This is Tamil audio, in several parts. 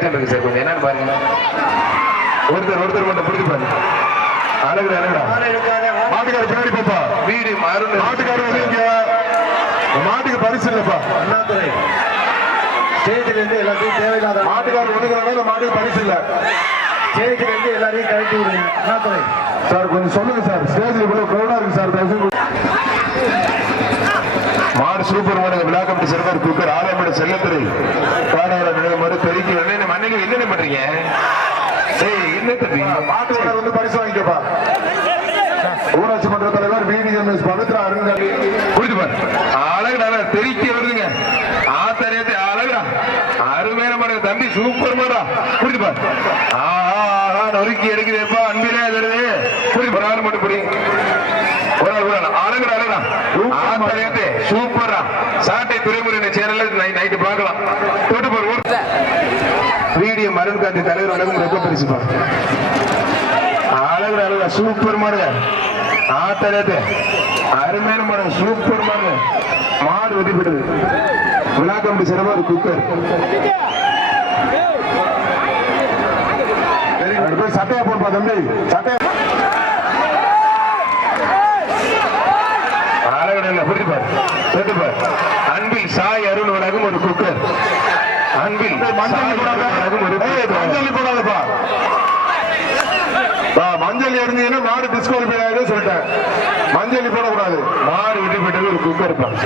பிரச்சனை இருக்கு சார். கொஞ்சம் என்னன்னு பாருங்க. ஒருத்தர் ஒருத்தர் மட்டும் பிடிச்சு பாருங்க. அழகுடா அழகுடா. மாட்டுக்கார பின்னாடி போப்பா. வீடு மருந்து இங்க இந்த மாட்டுக்கு பரிசு இல்லப்பா. அண்ணாதுரை. ஸ்டேஜ்ல இருந்து எல்லாத்தையும் தேவையில்லாத மாட்டுக்காரர் ஒண்ணுங்கிறாங்க இந்த மாட்டுக்கு பரிசு இல்ல. ஸ்டேஜ்ல இருந்து எல்லாரையும் கழட்டி விடுங்க. அண்ணாதுரை. சார் கொஞ்சம் சொல்லுங்க சார். ஸ்டேஜ்ல இவ்வளவு க்ரௌடா இருக்கு சார். தயவு மாடு சூப்பர் மாடு விழா கமிட்டி சிறப்பாக குக்கர் ஆலயமோட செல்லத்துறை நினைவு மாடு பெருக்கி என்ன மண்ணில் என்னென்ன பண்றீங்க? ஏய் என்ன தம்பி? மாட்டுக்காரர் வந்து பரிசு வாங்கிக்கப்பா. ஊராட்சி மன்ற தலைவர் பிடிஎம்எஸ் பவித்ரா அருங்காடி புரிஞ்சு பாரு. அழகு நல்லா தெரிக்க வருதுங்க. ஆத்தரியத்தை அழகுடா. அருமையான மாடு தம்பி சூப்பர் மாடா புரிஞ்சு பாரு. ஆஹா நொறுக்கி எடுக்குதேப்பா அன்பிலே வருது புரிஞ்சு ஒரு ஆள் மட்டும் புரி ஒரு ஆள் அழகுடா அழகுடா. ஆத்தரியத்தை சாட்டை துறைமுறை சேனல்ல நைட்டு பார்க்கலாம். பாரு ஒரு வீடியோ மருண் காந்தி தலைவர் வழங்கும் ரொம்ப பரிசுப்பா அழகுடா அழகுடா சூப்பர் மாடுங்க. ஆத்தரது அருமையான மாடு சூப்பர் மாடு மாடு வெட்டி பெற்றது விழா கம்பி சிறமா ஒரு குக்கர் சட்டையா போடுப்பா தம்பி. சட்டையா அழகுடா புரிஞ்சு பாரு தொட்டு பாரு அன்பில் சாய் அருண் வழங்கும் ஒரு குக்கர் அன்பில் மஞ்சள் மஞ்சள் போடாதப்பா. மஞ்சள் மாடு டிஸ்குவாலிஃபை ஆயிடும் சொல்லிட்டேன். மஞ்சள் போடக்கூடாது. மாடு ஒரு குக்கர் தான்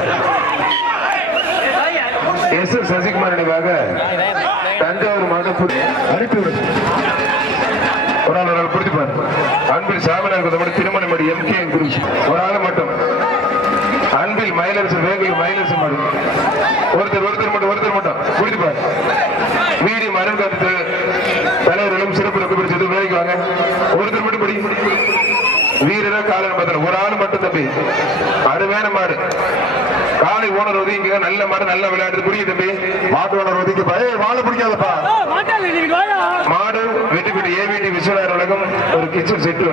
எஸ் எஸ் சசிகுமார் நினைவாக தஞ்சாவூர் மாவட்டம் அனுப்பி ஒரு ஆள் ஒரு ஆள் பிடிச்சு அன்பில் சாமிநாதன் திருமணம் திருமணமடி எம் கே குரு ஒரு ஆள் மட்டும் அன்பில் மயிலரசு வேங்கை மயிலரசு மாடு ஒருத்தர் ஒருத்தர் மட்டும் ஒருத்தர் மட்டும் பிடிச்சு பாரு வீடி மரம் கருத்து தலைவர்களும் சிறப்பு நோக்கு பிடிச்சது வேலைக்கு வாங்க ஒருத்தர் மட்டும் பிடி வீரரா காலன் பத்திரம் ஒரு ஆள் மட்டும் தம்பி. அருமையான மாடு. காலை ஓனர் ஒதுங்க நல்ல மாடு நல்ல விளையாடுறது புரியுது தம்பி? மாட்டு வளர் ஒதுக்கிப்பா ஏய் வாழை பிடிக்காதப்பா. மாடு பெற்று ஏவிடி விஸ்வநாதர் உலகம் ஒரு கிச்சன் செட்டு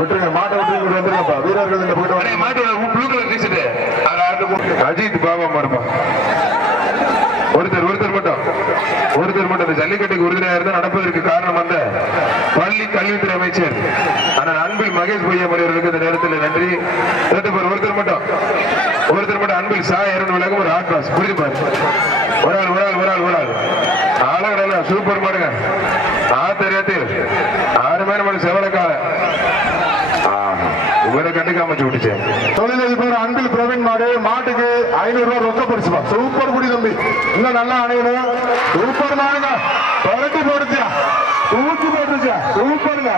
விட்டுருங்க மாட்டை விட்டு வந்துருங்கப்பா. வீரர்கள் போயிட்டு மாட்டோட blue colour T-shirt Ajith Baba மாறுப்பா ஒருத்தர் ஒருத்தர் மட்டும். ஒருத்தர் மட்டும். இந்த ஜல்லிக்கட்டுக்கு உறுதியாக இருந்தால் நடப்பதற்கு காரணம் அந்த பள்ளி கல்வித்துறை அமைச்சர் ஆனால் அன்பில் மகேஷ் பொய்யாமொழி அவர்களுக்கு இந்த நேரத்தில் நன்றி. ஒருத்தர் ஒருத்தர் மட்டும் ஒருத்தர் மட்டும் அன்பில் சாய் இரண்டு விலகும் ஒரு ஆட் பாஸ். புரிஞ்சு பாரு. ஒரு ஆள் ஒரு ஆள் ஒரு ஆள் ஒரு ஆள். ஆளுங்க சூப்பர் மாடுங்க. ஆ தெரியாது ஆறு மணி மணி செவலக்கால உங்களை கண்டுக்காம விட்டுச்சேன் தொழிலதிபர் அன்பில் பிரவீன் மாடு மாட்டுக்கு ஐநூறு ரூபாய் ரொக்க பரிசுமா சூப்பர் குடி தம்பி. இன்னும் நல்லா அணையணும். சூப்பர் மாடுங்க புரட்டி போட்டுச்சியா தூக்கி போட்டுருச்சியா சூப்பருங்க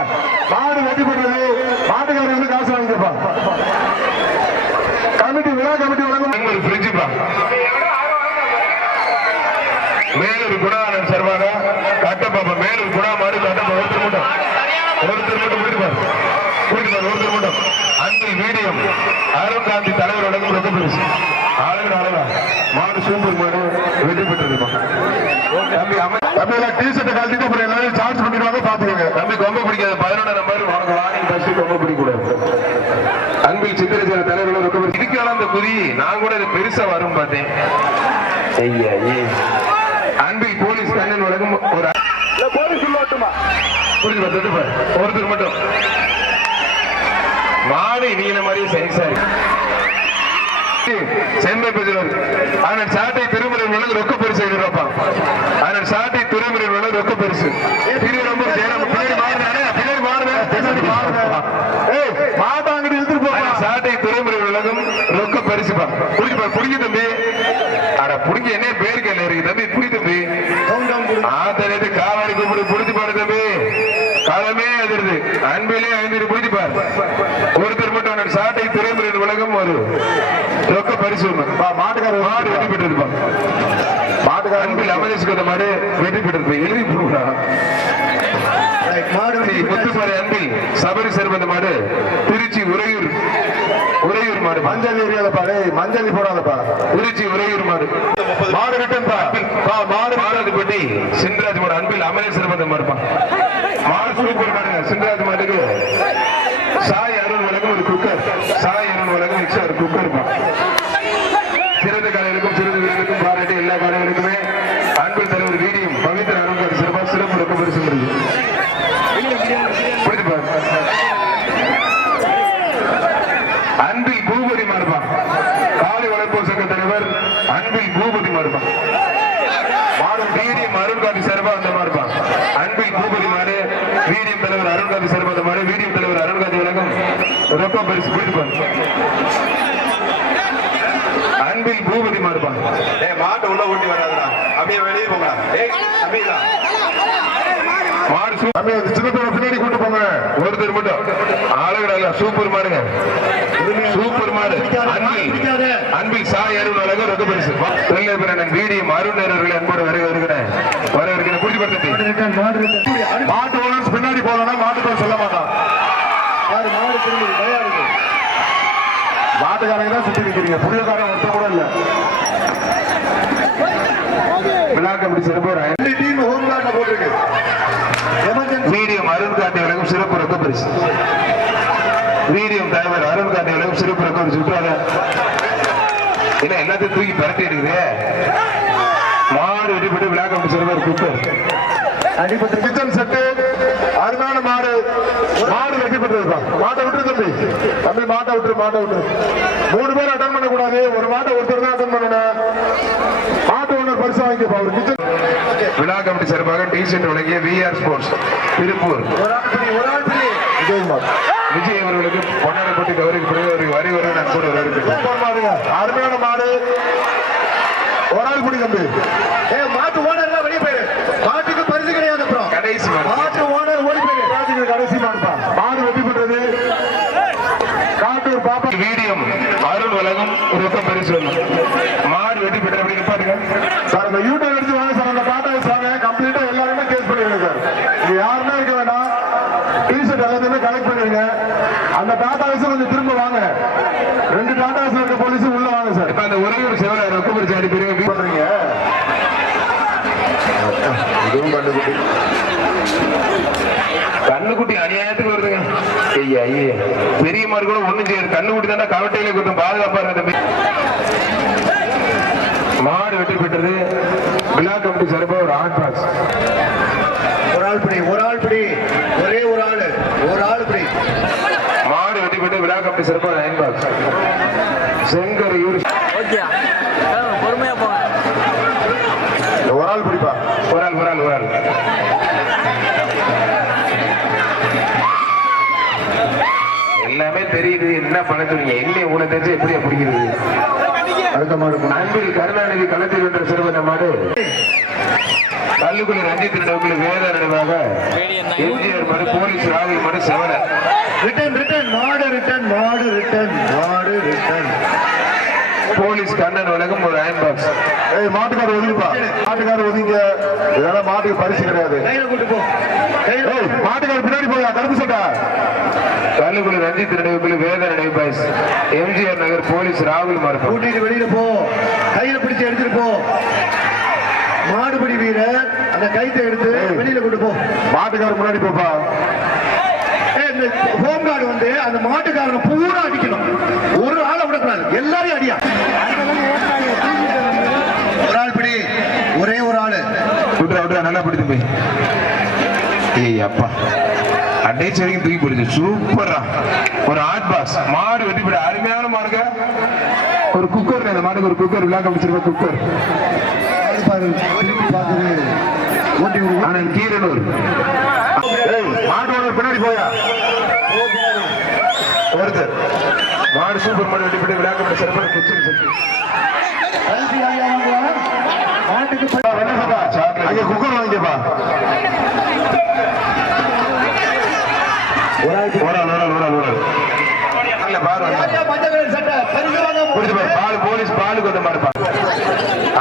மாடு வெட்டி போடுறது மாட்டுக்காரர் வந்து காசு வாங்கிக்கப்பா கமிட்டி விழா கமிட்டி வழங்கும் ஒரு பிரிட்ஜுப்பா மேலூர் குணானன் சர்வாக கட்டப்பாப்பா மேலூர் குணா மாடு கட்டப்பா ஒருத்தர் மட்டும் ஒருத்தர் மட்டும் பிடிப்பார் பிடிப்பார் ஒருத்தர் மட்டும் அன்பில் மீடியம் அருண் காந்தி தலைவர் வழங்கும் ரொம்ப பெருசு ஆளுங்க ஆளுங்க மாடு சூப்பர் மாடு. வெற்றி பெற்றதுப்பா தம்பி அமை தம்பி எல்லாம் டி ஷர்ட்டை கழட்டிட்டு அப்புறம் எல்லாரும் சார்ஜ் பண்ணிடுவாங்க பாத்துக்கோங்க தம்பி கொம்ப பிடிக்காத பதினொன்று நம்பர் உனக்கு வாங்கி ஃபர்ஸ்ட் கொம்ப பிடிக்கூடாது. அன்பில் தலைவர்கள் ரொம்ப அந்த குதி நான் கூட இது பெருசா வரும் பார்த்தேன். ஐயா ஏ அன்பில் போலீஸ் கண்ணன் வழங்கும் ஒரு போலீஸ் உள்ள வரட்டுமா? புரிஞ்சு பார்த்து பாரு. ஒருத்தர் மட்டும். மாடு நீல மாதிரியே சைஸா இருக்கு. செம்மை பெற்றவர் சாட்டை திருமுறை வழங்கு ரொக்க பரிசு எதிர்பார்ப்பான். சாட்டை திருமுறை வழங்கு ரொக்க பரிசு. திருவிழம்பூர் ஜெயராம பின்னாடி பின்னாடி மாறுதா பின்னாடி பாருங்க ஏய் இழுத்துட்டு சாட்டை திருமுறை ரொக்க பரிசுப்பா புடிச்சு புடிங்க தம்பி. அட புடிங்க என்ன பேருக்கு என்ன இருக்கு தம்பி? புடி தம்பி. ஆத்தனைத்து காவாடி கூப்பிடு புடிச்சு பாரு தம்பி. களமே அன்பிலே ஐந்து புடிச்சு ஒருத்தர் மட்டும் சாட்டை திரைமுறை உலகம் ஒரு ரொக்க பரிசு மாட்டுக்காரர் மாடு வெற்றி பெற்றிருப்பான். மாட்டுக்காரர் அன்பில் அமரேஸ்வர மாடு வெற்றி பெற்றிருப்பேன். எழுதி போடுறா மாடு முத்துப்பாறை அன்பில் சபரி சேர்வந்த மாடு திருச்சி உறையூர். உறையூர் மாடு. மஞ்சள் ஏரியாலப்பா டேய் மஞ்சள் போடாதப்பா. திருச்சி உறையூர் மாடு. மாடு ரிட்டன் பா. பா மாடு மாறாதுப்பட்டி சின்ராஜ் மாடு அன்பில் அமரேஸ்வர பந்தம் மாடுப்பான் மாடு சூப்பர் மாடுங்க. சின்ராஜ் மாட்டுக்கு சாய் அருள் வழங்கும் ஒரு குக்கர் சாய் அருள் வழங்கும் மிக்சர் ஒரு குக்கர் சிறந்த கலைகளுக்கும் சிறந்த வீரர்களுக்கும் பாராட்டி எல்லா கலைகளுக்குமே அன்பில் தலைவர் வீடியும் பவித்திர அருள் வீடியம் தலைவர் அருண்காந்தி சிறப்பாத மாடு வீடியம் தலைவர் அருண்காந்தி வழங்கும் ரொக்க பரிசு பிடிப்பாங்க அன்பில் பூபதி மாடுப்பாங்க ஏய் மாட்டை உள்ள ஊட்டி வராதுடா. அப்படியே வெளியே போங்க ஏய் அப்படியா மாடு சின்ன பையனை பின்னாடி கூட்டு போங்க. ஒருத்தர் மட்டும். சூப்பர் மாடுங்க. சூப்பர் மாடு. அன்பில். அன்பில் சாய் அருண் அழகு ரொக்க பரிசு. தொழில் பிறன் வீடியம் அருண் அவர்களை அன்போடு வர வருகிறேன். வர வருகிறேன். புரிஞ்சு படுத்தி மாட்டு பின்னாடி போகலன்னா மாட்டு பேர் சொல்ல மாட்டான். மாடு திரும்பி மாட்டுக்காரங்க தான் சுத்தி நிக்கிறீங்க. புதியக்காரன் ஒருத்தர் கூட இல்ல. விழா கமிட்டி சிறப்பு ரெண்டு டீம் ஹோம் கார்ட்ல போட்டிருக்கு. எமர்ஜென்சி வீடியம் அருண் காட்டி வழங்கும் சிறப்பு ரொக்க பரிசு. வீடியம் தலைவர் அருண் காட்டி சிறப்பு ரொக்க பரிசு. விட்டுறாத. என்ன எல்லாத்தையும் தூக்கி பரட்டி இருக்குது மாடு வெட்டிப்பட்டு விழா கமிட்டி சிறப்பு குக்கர் அடிபட்டு கிச்சன் செட்டு. அருமையான மாடு மாடு வெட்டி பெற்றிருக்கான் மாட்டை விட்டுரு தம்பி. தம்பி மாட்டை விட்டுரு மாட்டை விட்டுரு. மூணு பேர் அட்டன் பண்ண கூடாது ஒரு மாட்டை ஒருத்தர் தான் அட்டன் பண்ணணும். மாட்டு ஓனர் பரிசு வாங்கிப்பா ஒரு கிச்சன் விழா கமிட்டி சார்பாக டி ஷர்ட் வழங்கிய விஆர் ஸ்போர்ட்ஸ் திருப்பூர். ஒரு ஒரு விஜய் அவர்களுக்கு பொன்னாடப்பட்டி கௌரவிக்கப்படுவது அவருக்கு வரி வரும் நண்போடு வருகிறது சூப்பர் மாடுங்க. அருமையான மாடு. ஒரு ஆள் பிடி தம்பி. ஏ மாட்டு ஓனர் எல்லாம் வெளியே போயிரு மாட்டுக்கு பரிசு கிடையாது அப்புறம் கடைசி மாடு. மாட்டு ஓனர் ஓடி போயிரு ராஜுக்கு கடைசி மாடுப்பா மாடு வெட்டி பெற்றது காட்டூர் பாப்பா வீடியம் அருண் வழங்கும் ரொக்க பரிசு மாடு வெட்டி பெற்ற அப்படி நிப்பாட்டுங்க சார் இந்த யூடியூப் எடுத்து வாங்க சார் அந்த டாடா ஏஸ் வாங்க கம்ப்ளீட்டா எல்லாருமே கேஸ் பண்ணிடுங்க சார் இது யாருமே இருக்க வேண்டாம் டிஷர்ட் எல்லாத்தையுமே கலெக்ட் பண்ணிடுங்க அந்த டாடா ஏஸ் கொஞ்சம் திரும்ப வாங்க ரெண்டு டாடா ஏஸ் இருக்க போலீஸ் உள்ள வாங்க சார் இப்ப அந்த ஒரே ஒரு செவல ரொக்க பரிசு அனுப்பிடுங்க பண்றீங்க? இதுவும் கண்டுபிடி கண்ணுக்குட்டி அநியாயத்துக்கு வருதுங்க. ஐயா ஐயா. பெரிய மாடு கூட ஒண்ணும் செய்யாது. கண்ணுக்குட்டி தானே கவட்டையில கொஞ்சம் பாதுகாப்பா இருந்த தம்பி மாடு வெற்றி பெற்றது. விழா கமிட்டி சார்பா ஒரு ஆட் பாக்ஸ். ஒரு ஆள் பிடி ஒரு ஆள் பிடி. ஒரே ஒரு ஆளு. ஒரு ஆள் பிடி. மாடு வெற்றி பெற்று விழா கமிட்டி சார்பா ஒரு அயன் பாக்ஸ். செங்கர் ஓகேயா பொறுமையா போங்க ஒரு ஆள் பிடிப்பா. ஒரு ஆள் ஒரு ஆள் ஒரு ஆள். எல்லாமே தெரியுது. என்ன பண்ண என்ன உன தெரிஞ்சு எப்படியா பிடிக்கிறது? அடுத்த மாடு. அன்பில் கருணாநிதி களத்தில் வென்ற சிறுவன மாடு. கல்லுக்குள்ள ரஞ்சித் நினைவுக்குள்ள வேத நினைவாக எம்ஜிஆர் மாடு போலீஸ் ராகுல் மாடு செவன ரிட்டன் ரிட்டன் மாடு ரிட்டன் மாடு ரிட்டன் மாடு ரிட்டன் போலீஸ் கண்ணன் வழங்கும் ஒரு அயன் பாக்ஸ் ஏய் மாட்டுக்காரர் ஒதுங்கிப்பா. மாட்டுக்காரர் ஒதுங்க. இதெல்லாம் மாட்டுக்கு பரிசு கிடையாது. கையில கூட்டு போ. கையில ஏய் மாட்டுக்காரர் பின்னாடி போயா? கருப்பு சட்டா. கல்லுக்குள்ள ரஞ்சித் நினைவுக்குள்ள வேத நினைவு பாய்ஸ் எம்ஜிஆர் நகர் போலீஸ் ராகுல் மாடு கூட்டிட்டு வெளியில போ. கையில பிடிச்சு எடுத்துட்டு போ. மாடுபிடி வீரர் அந்த கைத்தை எடுத்து வெளியில கொண்டு போ. மாட்டுக்காரர் முன்னாடி போப்பா. ஹோம் கார்டு வந்து அந்த மாட்டுக்காரனை பூரா அடிக்கணும். ஒரு ஆளை விடக்கூடாது. எல்லாரையும் அடியா? ஒரு ஆள் பிடி. ஒரே ஒரு ஆளு. விட்றா விட்றா நல்லா பிடித்து போய் ஏய் அப்பா. அடைச்சு வரைக்கும் தூக்கி பிடிச்சு. சூப்பரா ஒரு ஆட் பாஸ் மாடு வெட்டி போட. அருமையான மாடுங்க. ஒரு குக்கர் அந்த மாடுக்கு ஒரு குக்கர் விழா கமிச்சிருக்க குக்கர் பாரு திரும்பி பார்க்குது. ஓட்டி விடு. ஆனா கீரனூர். ஏய் மாட்டு ஓனர் பின்னாடி போயா? ஒருத்தர் மாடு சூப்பர் மாடு வெட்டி போட்டு விழா கமிட்டி சிறப்பான கிச்சன் செட்டு? மாட்டுக்கு அங்க குக்கர் வாங்கிக்கப்பா. ஒரு ஆள் ஒரு ஆள் ஒரு ஆள் ஒரு ஆள். இல்ல பாரு பிடிச்சு பாரு பால் போலீஸ் பாலுக்கு வந்த மாதிரி பாரு.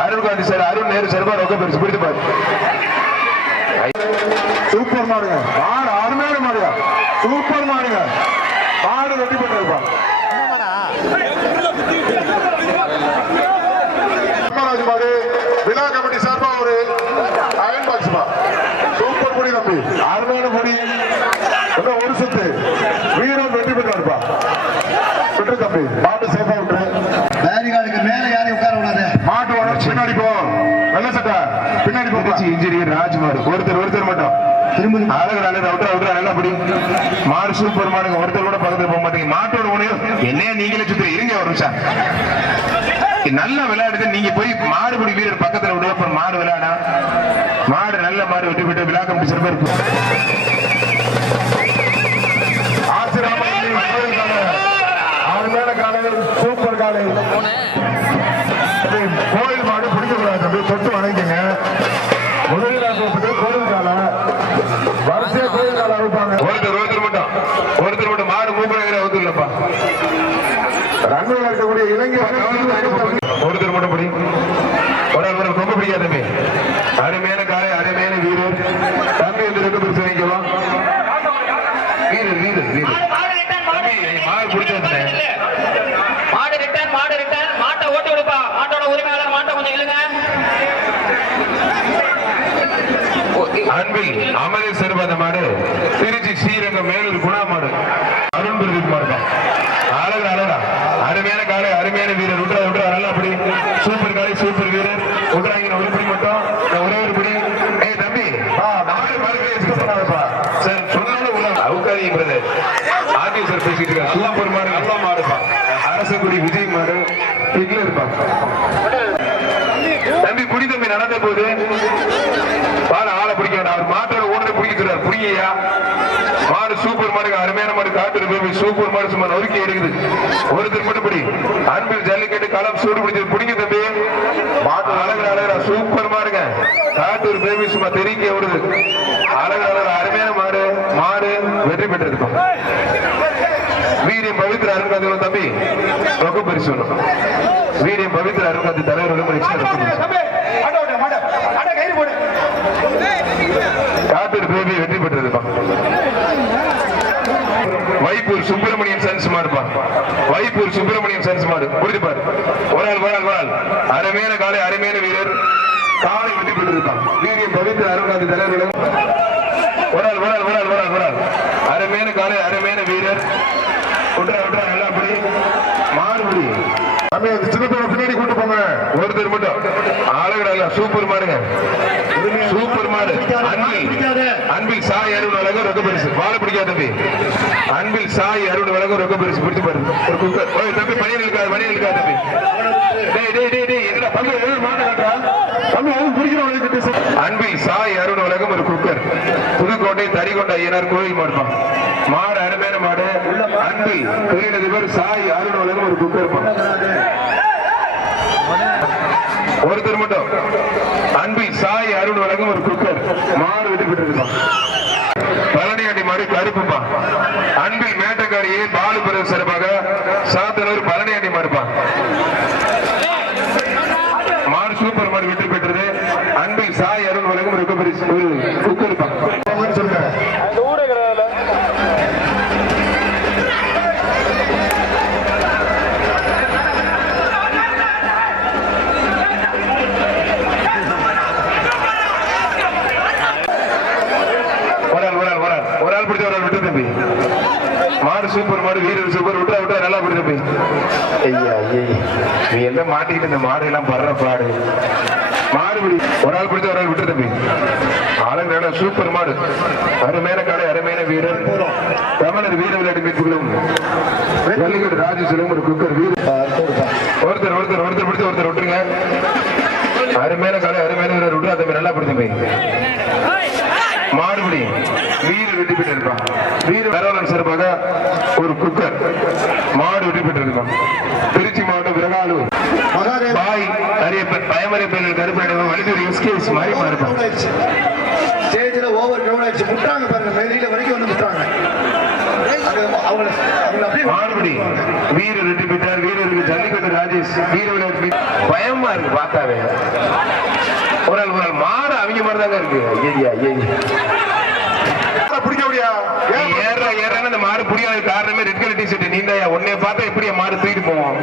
அருண் காந்தி சார் அருண் நேரு சார் ரொக்க பெருசு பிடிச்சு பாரு. சூப்பர் மாடுங்க. மாடு அருமையான மாடுங்க. சூப்பர் மாடுங்க. மாடு வெட்டி ராஜ் மாடு விழா கமிட்டி சார்பா ஒரு அயன் பாக்ஸ் சூப்பர் பொடி தம்பி. அருமையான பொடி. ஒரு சுத்து? வீரம் வெட்டி பெற்றாருப்பா விட்டு தம்பி. மாட்டு சேஃபா விட்டுரு. பேரிகார்டுக்கு மேல யாரையும் உட்கார விடாத. மாட்டு ஓனர் பின்னாடி போ. வெள்ள சட்டை. பின்னாடி போ திருச்சி இன்ஜினியர் ராஜ்குமார் ஒருத்தர் ஒருத்தர் மட்டும் திரும்ப அழகு நல்லது அவுட்டர் அவுட்டர் நல்லா படி மாடு சூப்பர் மாடுங்க ஒருத்தர் கூட பக்கத்துல போக மாட்டீங்க மாட்டோட உணவு என்னைய நீங்களே சுத்தி இருங்க ஒரு நிமிஷம் நல்ல விளையாடுது நீங்க போய் மாடுபிடி வீரர் பக்கத்துல விடுவ அப்புறம் மாடு விளையாடா மாடு நல்ல மாடு விட்டு விட்டு விழா கமிட்டி சிறப்பு இருக்கும் ஆசிராமணி கோயில் காலை அருமையான சூப்பர் காலை இது கோயில் மாடு பிடிக்கக்கூடாது தம்பி தொட்டு வணங்கிங்க முதலில் கூப்பிட்டு கோயில் காலை வரிசையா கோயில் காலை அறுப்பாங்க ஒருத்தர் ஒருத்தர் மட்டும் ஒருத்தர் மட்டும் மாடு மூப்படைகிற ஒருத்தர்லப்பா ரன்னில் இருக்கக்கூடிய இளைஞர்கள் ஒருத்தர் மட்டும் படி ஒரு ஆள் மட்டும் ரொம்ப பிடிக்காத தம்பி அருமையான காலை அருமையான வீரர் தம்பி வந்து ரெண்டு பேர் சொல்லிக்கலாம் வீரர் வீரர் வீரர் தம்பி நீ மாடு பிடிச்சிருந்தேன் மாடு ரிட்டர்ன் மாடு ரிட்டர்ன் மாட்டை ஓட்டி விடுப்பா மாட்டோட உரிமையாளர் மாட்டை கொஞ்சம் இழுங்க அன்பில் அமலே மாடு. திருச்சி ஸ்ரீரங்கம் மேலூர் குணா மாடு. அருண் பிரதீப் மாடு தான். அழகு அழகா. அருமையான காலை அருமையான வீரர். விட்றா விட்றா நல்லா அப்படி சூப்பர் காலை சூப்பர் வீரர். விட்றாங்க ஒரு படி மட்டும் ஒரே ஒரு படி. ஏ தம்பி. மாடு மாடு பண்ணாதப்பா சார் சொன்னாலும் உள்ள அவுக்காதீங்க பிரதர் ஆர்டிஓ சார் பேசிட்டு இருக்காங்க சூப்பர் மாடு நல்ல மாடுப்பா அரசகுடி விஜய் மாடு. இட்ல இருப்பாங்க தம்பி குடி தம்பி நடந்த போது பாரு ஆளை பிடிக்க வேண்டாம் அவர் மாட்டோட ஓனரை பிடிங்கய்யா மாடு சூப்பர் மாடு அருமையான மாடு காட்டு போய் சூப்பர் மாடு சும்மா நொறுக்கி எடுக்குது ஒருத்தர் மட்டும் படி. அன்பில் ஜல்லிக்கட்டு களம் சூடு பிடிச்சது பிடிங்க தம்பி. மாட்டு அழகு அழகா சூப்பர் மாடுங்க. காட்டூர் பேபி. சும்மா தெறிக்க வருது அழகு அழகா அருமையான மாடு. மாடு வெற்றி பெற்றிருக்கும். வீரியம் பவித்ர அருங்காட்சியம் தம்பி. ரொக்க பரிசு. வீரியம் பவித்ர அருங்காட்சி தலைவரோட பரிசு ரொக்க பரிசு காட்டூர் பேபி வெற்றி பெற்றதுப்பா வைப்பூர் சுப்பிரமணியன் சன்ஸ் மாறுப்பா வைப்பூர் சுப்பிரமணியன் சன்ஸ் மாடு புரிஞ்சுப்பாரு ஒரு ஆள் ஒரு ஆள் ஒரு ஆள் அருமையான காலை அருமையான வீரர். காலை விட்டு விட்டு இருப்பான் வீரியம் பவித்திர அருங்காட்சி தலைவர்களும். ஒரு ஆள் ஒரு ஆள் ஒரு ஆள் ஒரு ஆள் ஒரு ஆள் அருமையான காலை அருமையான வீரர். விட்டுறா விட்டுறா நல்லா அப்படி மாறுபடி. அந்த சின்ன பின்னாடி கூட்டு போங்க. ஒருத்தர் மட்டும். அழகுடா சூப்பர் மாடுங்க. சூப்பர் மாடு. அன்பில். அன்பில் சாய் அருண் வழங்க ரொக்க பரிசு. வாழ பிடிக்காத தம்பி. அன்பில் சாய் அருண் வழங்க ரொக்க பரிசு. பிடிச்சு பாரு. ஒரு குக்கர் ஓய் தம்பி பணி இருக்காது பணி இருக்காது தம்பி. டேய் டேய் டேய் டேய் என்னடா பங்கு எழுது மாட்ட காட்டா தம்பி அது பிடிக்கிறவங்க அன்பில் சாய் அருண் உலகம் ஒரு குக்கர். புதுக்கோட்டை தறிகொண்ட ஐயனார் கோயில் மாடுப்பான் மாடு அருமையான மாடு. அன்பு. அன்பில் தொழிலதிபர் சாய். அருண் உலகம் ஒரு குக்கர் ஒருத்தர் மட்டும். அன்பு. சாய் அருண் வழங்கும் ஒரு குக்கர் மாடு வெட்டி பெற்றிருப்பான். பழனியாண்டி மாடு கருப்புப்பா அன்பில் மேட்டக்காரியே பாலு பிறகு சிறப்பாக சாத்தனூர் பழனியாண்டி மாடுப்பான் மாடு சூப்பர் மாடு வெற்றி பெற்றது அன்பில் சாய் அருண் உலகம் ஒரு பரிசு ஒரு குக்கர் இருப்பான் சொல்லுங்க ஒரு ஆள் ஒரு ஆள் ஒரு ஆள் ஒரு ஆள் பிடிச்ச ஒரு ஆள் விட்டு தம்பி மாடு சூப்பர் மாடு வீரர் சூப்பர் விட்டா விட்டா நல்லா பிடி தம்பி ஐயா ஐயா நீ எல்லாம் மாட்டிக்கிட்டு இந்த மாடு எல்லாம் படுற பாடு மாடு பிடி ஒரு ஆள் பிடிச்ச ஒரு ஆள் விட்டு தம்பி. ஆளுங்க சூப்பர் மாடு. அருமையான கடை அருமையான வீரர். தமிழர் வீர விளையாட்டு மீட்புகளும் ராஜு ஒரு குக்கர் வீரர். ஒருத்தர் ஒருத்தர் ஒருத்தர் பிடிச்ச ஒருத்தர் விட்டுருங்க. அருமையான கடை அருமையான வீரர். விட்டு தம்பி நல்லா பிடி தம்பி. மாடுபடி வீரர் வெற்றி பெற்றிருப்பான். வீர வரவலன் சிறப்பாக ஒரு குக்கர் மாடு வெற்றி பெற்றிருக்கான் திருச்சி மாவட்டம் விரகாலூர் மகாதேவ் பாய் அரியப்பன் பயமறியப்பன் கருப்படைவன் வலிதூர் எஸ்கேஸ் மாதிரி மாறுப்பான் ஸ்டேஜ்ல ஓவர் கிரவுண்ட் ஆயிடுச்சு. முட்டாங்க பாருங்க. வெளியில வரைக்கும் வந்து முட்டாங்க மாடுபடி வீரர் வெற்றி பெற்றார். வீரருக்கு ஜல்லிக்கட்டு ராஜேஷ். வீர மீ- பயமா இருக்கு பார்த்தாவே. ஒரு ஆள் ஒரு ஆள் மாடு அவங்க மாதிரி தாங்க இருக்கு. ஐயா ஐயா பிடிக்க முடியா? ஏற ஏறன்னு அந்த மாடு புரியாத காரணமே ரெட் கலர் டிஷர்ட் நீ தான். உன்னைய பார்த்தா எப்படி மாடு தூக்கிட்டு போவோம்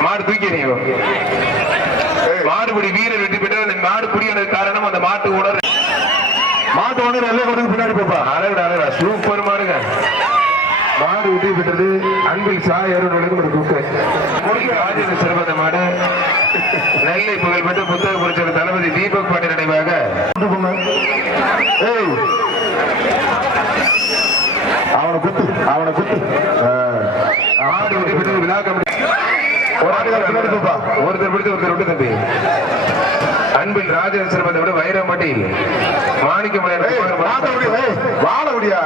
மாடு தூக்கி நீ மாடுபிடி வீரர் வெற்றி பெற்ற அந்த மாடு புரியாத காரணம் அந்த மாட்டு உணர் மாட்டு ஒண்ணு நல்ல கொடுத்து பின்னாடி போப்பா. அழகு அழகா சூப்பர் மாடுங்க. மாடு வெற்றி பெற்றது அன்பில் சாய் அருண் உலகம் ஒரு குக்கு ராஜேந்திர சிறந்த மாடு. நெல்லை புகழ்பெற்ற புத்தக புரட்சியாளர் தளபதி தீபக் பாண்டிய நினைவாக அவனை குத்து அவனை குத்து. ஆ. மாடு வெற்றி பெற்றது விழா கமிட்டி ஒரு ஆளுகள் பின்னாடி போப்பா ஒருத்தர் பிடித்து ஒருத்தர் விட்டு தம்பி. அன்பில் ராஜேஸ்வரம் அதை விட வைரம்பட்டி மாணிக்கமலை ஏய், வாழை விடியா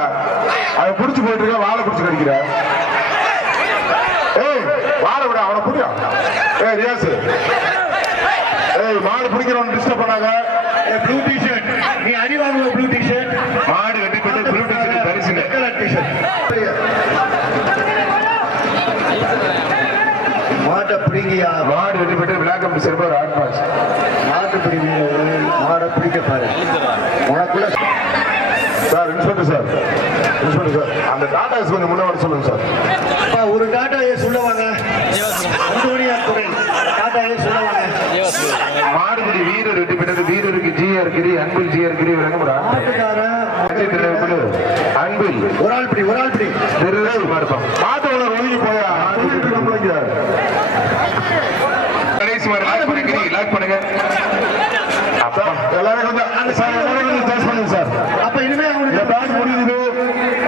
அதை புடிச்சு போயிட்டு இருக்க வாழை புடிச்சு கடிக்கிற. ஏய் வாழை விட அவனை புரியா ஏய் ரியாஸ் ஏய் மாடு பிடிக்கிறவன் டிஸ்டர்ப் பண்ணாங்க ப்ளூ டிஷர்ட் நீ அடி வாங்குவ ப்ளூ டிஷர்ட் மாடு வெட்டி பெற்று ப்ளூ டிஷர்ட் பரிசுங்க கலர் டிஷர்ட் மாட்டை பிடிங்கியா மாடு வெட்டி பெற்று விழாக்கம் சிறப்பு ஒரு ஆட் பாஸ். மாட்டு பிடிங்க மாடை பிடிக்க பாரு. உனக்குள்ள sir inspector sir. Inspector sir அந்த டாடாஸ் கொஞ்சம் முன்ன வர சொல்லுங்க சார். அப்பா, ஒரு டாட்டா ஏ சொல்ல வாங்க. அந்தோனியா துறை டாட்டா ஏ சொல்ல வாங்க. மாடுபிடி வீரர் வெட்டி பெற்றது வீரருக்கு ஜிஆர் கிரி அன்பில் ஜிஆர் கிரி மாட்டுக்காரன். அன்பில். ஒரு ஆள் பிடி ஒரு ஆள் பிடி. திருநெல்வேலி மாடுப்பான் மாட்டு உணர் ஒதுங்கி போயா தூக்கிட்டு நம்மளைங்க கடைசி மாடு லாக் லாக் பண்ணுங்க. அப்பா. எல்லாரும் கொஞ்சம் சார் பண்ணுங்க அப்ப இனிமே முடியுது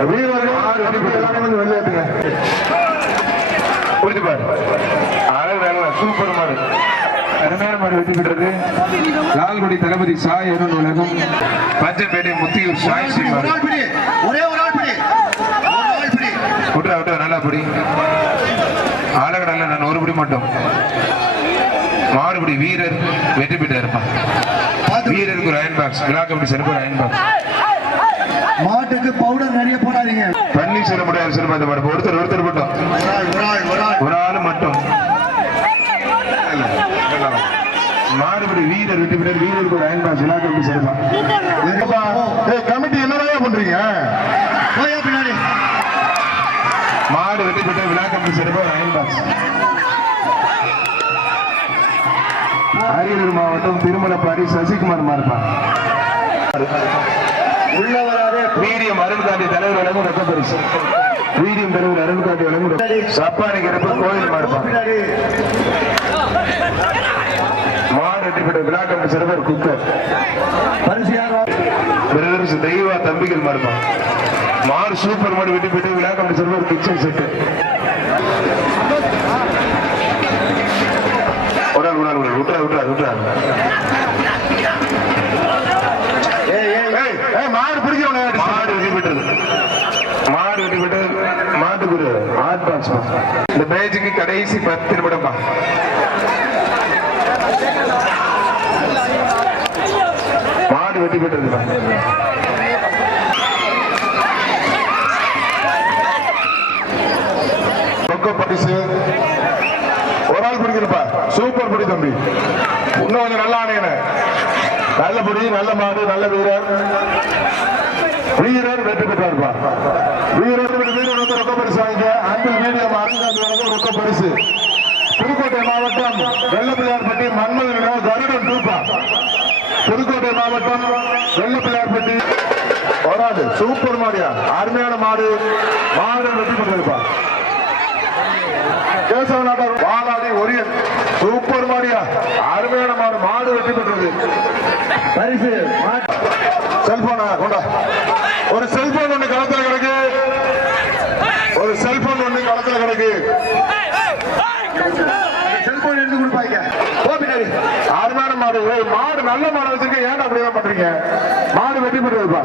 வீரர்கள் எல்லாரும் புரிஞ்சு பாரு. அழகு வேலை சூப்பர் மாடு. அருமையான மாடு வெற்றி பெற்றது. லால்குடி தளபதி சாய் அருண் உலகம். பஞ்சப்பேட்டை முத்தியூர் சாய் ஒரு ஸ்ரீமார் ஒரே ஒரு ஆள் பிடி ஒரு ஆள் பிடி விட்டுறா விட்டுறா. நல்லா பிடி. ஆலகடல்ல நான் ஒரு பிடி மட்டும். மாறுபடி வீரர் வெற்றி பெற்று இருப்பான் வீரருக்கு ஒரு அயன் பாக்ஸ் விழாக்கபடி சிறப்பு ஒரு அயன் பாக்ஸ் மாட்டுக்கு பவுடர் நிறைய போடாதீங்க. பன்னீர்செல்வம் முடியாது சிறப்பு அந்த மாடு ஒருத்தர் ஒருத்தர் மட்டும் ஒரு ஆள் மட்டும். மாறுபடி வீரர் வெற்றி பெற்று வீரருக்கு ஒரு அயன் பாக்ஸ் விழாக்கபடி சிறப்பா ஏப்பா, ஏய் கமிட்டி என்னடா பண்றீங்க? பின்னாடி. மாடு வெற்றி பெற்ற விழாக்கபடி சிறப்பு ஒரு அயன் பாக்ஸ் அரியலூர் மாவட்டம் திருமலப்பாடி சசிகுமார் மாறுப்பான் உள்ளவராக வராதே மீடியம் அருள்காட்டி தலைவர் வழங்கும் ரத்த பரிசு. மீடியம் தலைவர் அருள்காட்டி வழங்கும் சப்பானி கிடப்பு கோயில் மாறுப்பான் பின்னாடி மாடு வெற்றி பெற்ற குக்கர். பரிசு தெய்வா தம்பிகள் மாறுப்பான் மார் சூப்பர் மாடு வெட்டி பெற்று விழாக்கபடி சிறப்பர் கிச்சன் செட்டு. விட்டுறா விட்டுறா ஏய் ஏய் ஏய் ஏய் மாடு பிடிக்கிறவனே மாடு வெட்டி பெற்றது மாடு வெட்டி பெற்றது மாட்டுக்கு ஒரு ஆட் பாக்ஸ் இந்த மேஜுக்கு கடைசி பத்து நிமிடம்பா மாடு வெட்டி ரொக்க பரிசு ஒரு ஆள் பிடிக்கிறப்பா சூப்பர் பிடி தம்பி. இன்னும் கொஞ்சம் நல்லா ஆணையன. நல்லபடி நல்ல மாடு நல்ல வீரர். வீரர் வெற்றி பெற்றார்ப்பா வீரர் வீரர் வந்து ரொக்க பரிசு வாங்க அன்பில் மீடியம் அரங்காந்து வழங்கும் ரொக்க பரிசு. புதுக்கோட்டை மாவட்டம் வெள்ளப்பிள்ளையார்பட்டி மன்மதன் கருடன் டூப்பா புதுக்கோட்டை மாவட்டம் வெள்ளப்பிள்ளையார்பட்டி. வராது. சூப்பர் மாடியா. அருமையான மாடு. மாடு வெற்றி பெற்றிருப்பா கேசவ நாட்டார் வாலாடி ஒரியன். சூப்பர் மாடியா. அருமையான மாடு மாடு வெற்றி பெற்றது. பரிசு செல்போனா கொண்டா. ஒரு செல்போன் ஒண்ணு களத்துல கிடக்கு. ஒரு செல்போன் ஒண்ணு களத்துல கிடக்கு. செல்போன் எடுத்து கொடுப்பாங்க. போ அருமையான மாடு. மாடு நல்ல மாடு வச்சிருக்க. ஏன் அப்படிதான் பண்றீங்க? மாடு வெற்றி பெற்றதுப்பா